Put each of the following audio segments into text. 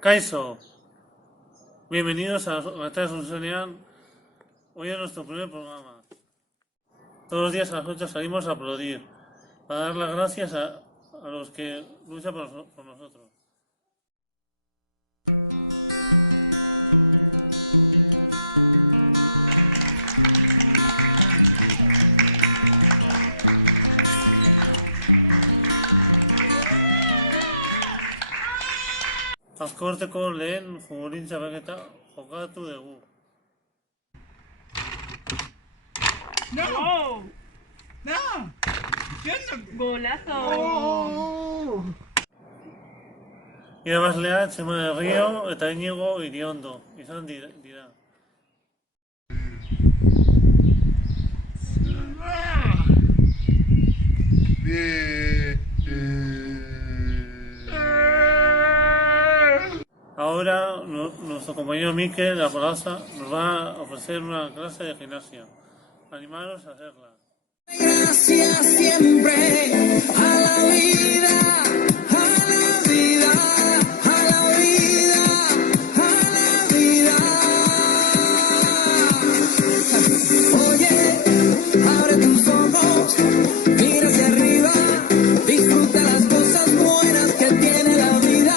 Kaiso, bienvenidos a Batallas Unión. Hoy es nuestro primer programa. Todos los días a las 8 salimos a aplaudir, para dar las gracias a los que luchan por nosotros. Azkorteko lehen jugurintza baketa jokatu dugu. ¡No! ¡No! Golazo. ¡Oh! Irabazlea Txema del Río eta Inigo Iriondo izan dira. Ahora nuestro compañero Mikel La Polaza nos va a ofrecer una clase de gimnasia. Animaros a hacerla. Gracias siempre a la vida, a la vida, a la vida, a la vida. Oye, abre tus ojos, mira hacia arriba, disfruta las cosas buenas que tiene la vida.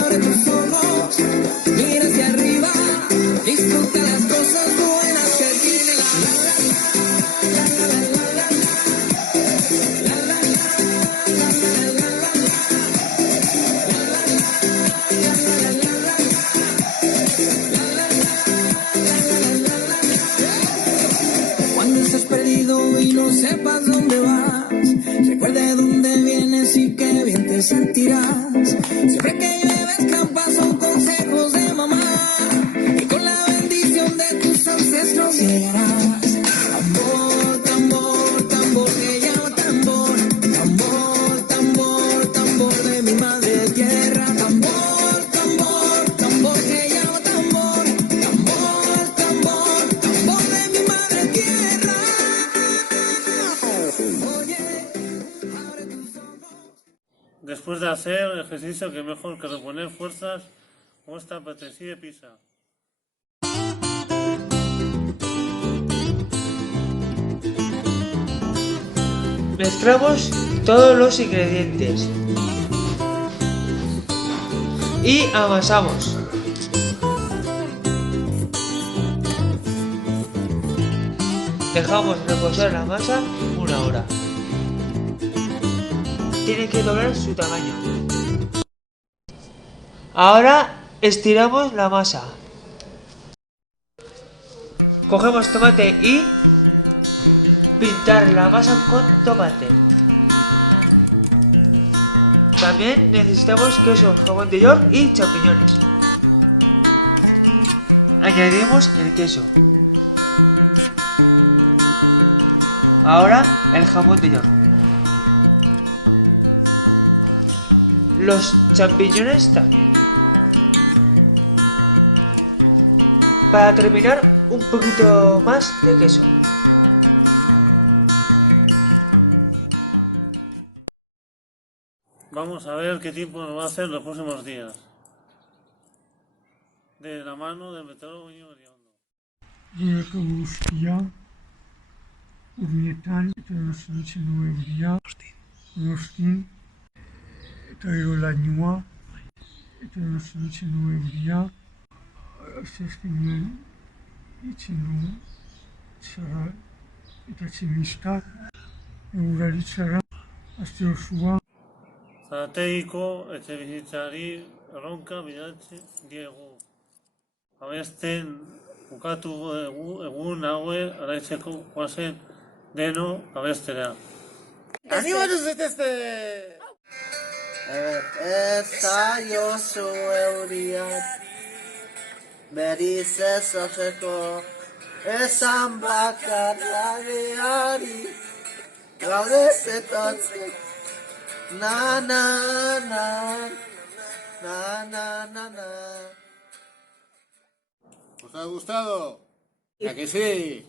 Abre tus ojos, mira hacia arriba, disfruta las cosas buenas que tiene la vida. Cuando estés perdido y no sepas dónde vas, recuerda de dónde vienes y qué bien te sentirás. Siempre que llueve escampas son consejos de mamá, y con la bendición de tus ancestros llegarás. Tambor, tambor, tambor que llama tambor, tambor, tambor, tambor de mi madre tierra. Tambor, tambor, tambor que llama tambor, tambor, tambor, tambor de mi madre tierra. Oye, abre tus ojos. Después de hacer ejercicio, que mejor que reponer fuerzas con esta apetecida pizza. Mezclamos todos los ingredientes y amasamos. Dejamos reposar la masa una hora. Tiene que doblar su tamaño. Ahora estiramos la masa. Cogemos tomate y pintar la masa con tomate. También necesitamos queso, jamón de york y champiñones. Añadimos el queso. Ahora el jamón de york. Los champiñones también. Para terminar, un poquito más de queso. Vamos a ver qué tiempo nos va a hacer los próximos días. De la mano del meteorólogo Inigo Iriondo. Burası Rusya, Urnietan, International Chinuevria, Rostin, Tairolanyua, International Chinuevria, Sestinyan, Ichinu, Chara, Itachimista, Uralichara, Astioshua. Zarategiko etxebizitzari erronka bilatzen diegu. Abesten bukatu egun haue araitzeko guazen deno abestera. ¡Animaros este! Evet, estayosu euriak Berize zafeko Esan bakar lageari Gaude zetotzek Na na na Na na na na. ¿Os ha gustado? ¿A que sí?